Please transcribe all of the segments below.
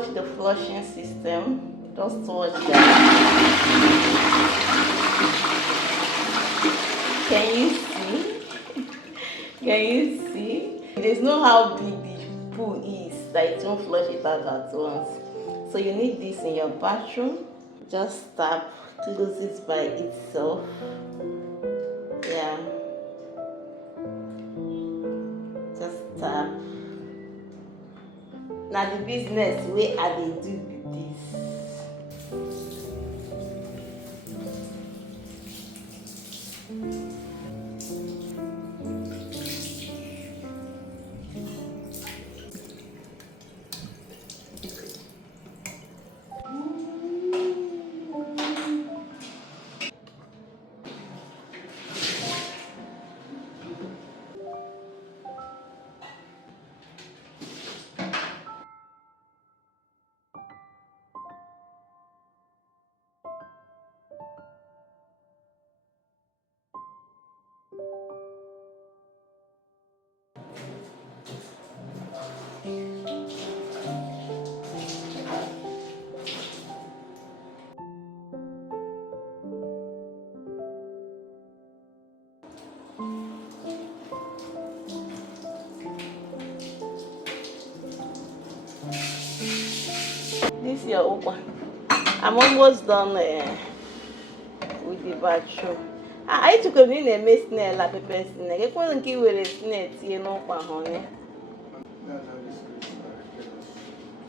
watch the flushing system. Just watch that. Can you see? Can you see? There's no how big the pool is that it won't flush it out at once. So you need this in your bathroom. Just tap, close it by itself. Yeah. Just tap. Now the business way I dey do with this. This is your okwa. I'm almost done with the bathroom. I took a minute to snail like a person. I couldn't give it a snail, you know, honey.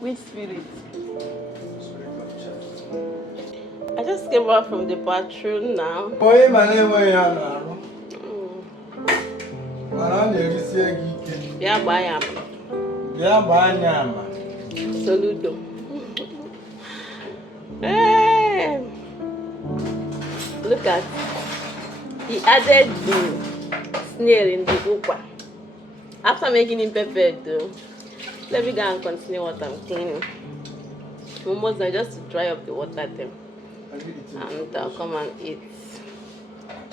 Which spirit? I just came out from the bathroom now. Yeah, Saludo. Hey! Look at, he added the snail in the ukwa. After making him prepared though, let me go and continue what I'm cleaning. Almost done, just to dry up the water then. And I'll come and eat.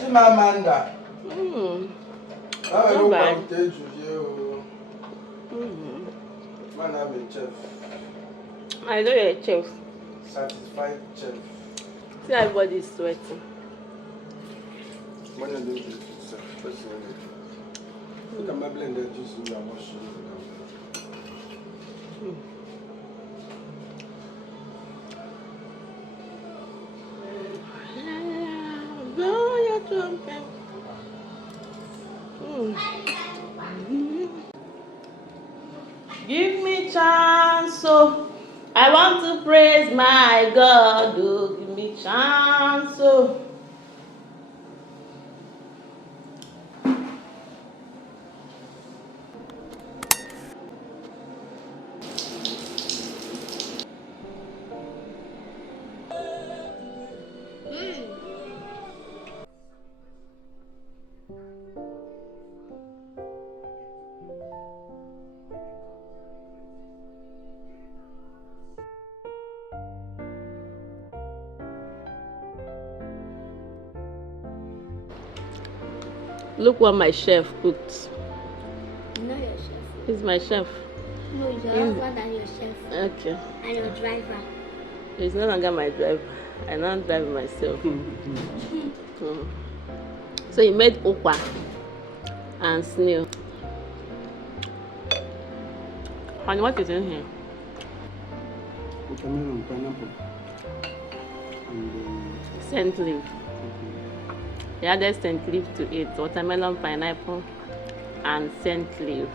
Not bad. I know you're a chef. Satisfied chef. See, everybody is sweating. When you do this, look at my blender juice in your machine. Give me chance, so I want to praise my God. Oh, give me chance, so. Look what my chef cooked. No, your chef. He's my chef. No, your husband and your chef. Okay. And your driver. He's no longer my driver. I now drive myself. So he made okwa and snail. And what is in here? Watermelon, pineapple. Scent leaf. He added scent leaf to it. Watermelon, pineapple, and scent leaf.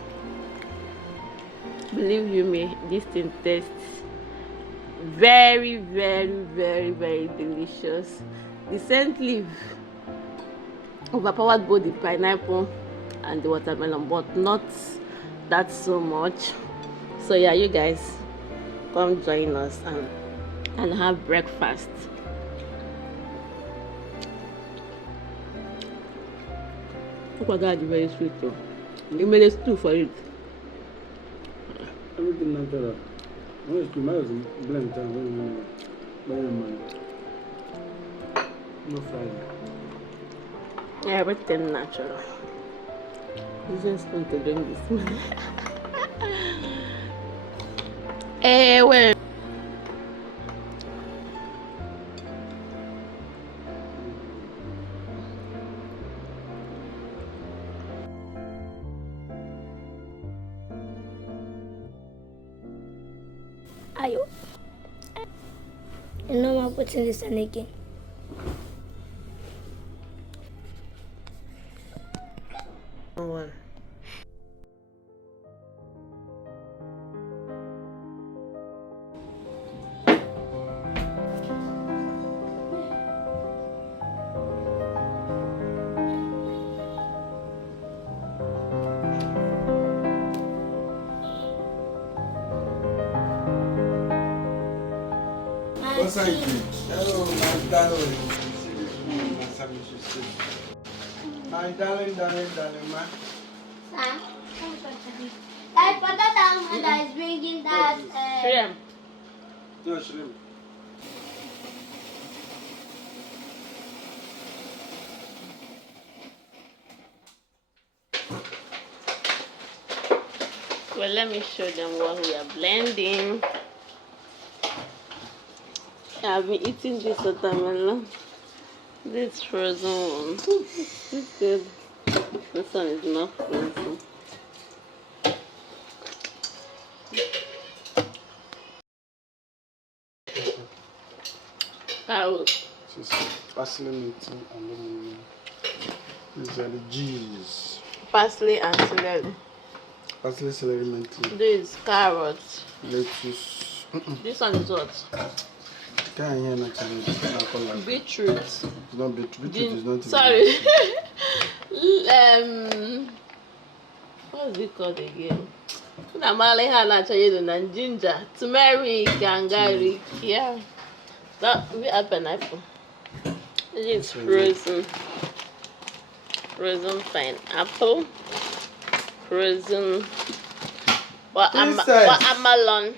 Believe you me, this thing tastes very, very, very, very delicious. The scent leaf overpowered both the pineapple and the watermelon, but not that so much. So yeah, you guys come join us and have breakfast. Look at very sweet though. You made a stew for it. Everything natural. Honestly, my husband blend time when no fried. Yeah, everything natural. Using spoon to drink this. Well. Ayo. And now I'm putting this on again. One. What's up, Jude? Oh, my darling. My darling, ma. That potato that is bringing that. Shrimp. No, shrimp. Well, let me show them what we are blending. I've been eating this watermelon. This frozen one. It's good. This one is not frozen. Carrot. She's fascinating and then these are the G's. Parsley and celery. Parsley, celery, mint, This carrots. lettuce. This one is what? Can't hear nothing. Beetroot. It's not beetroot. Beetroot is not. Sorry. What is it called again? Ginger, turmeric, and garlic. Yeah. That we have pineapple. It is frozen. Frozen pineapple. Frozen watermelon.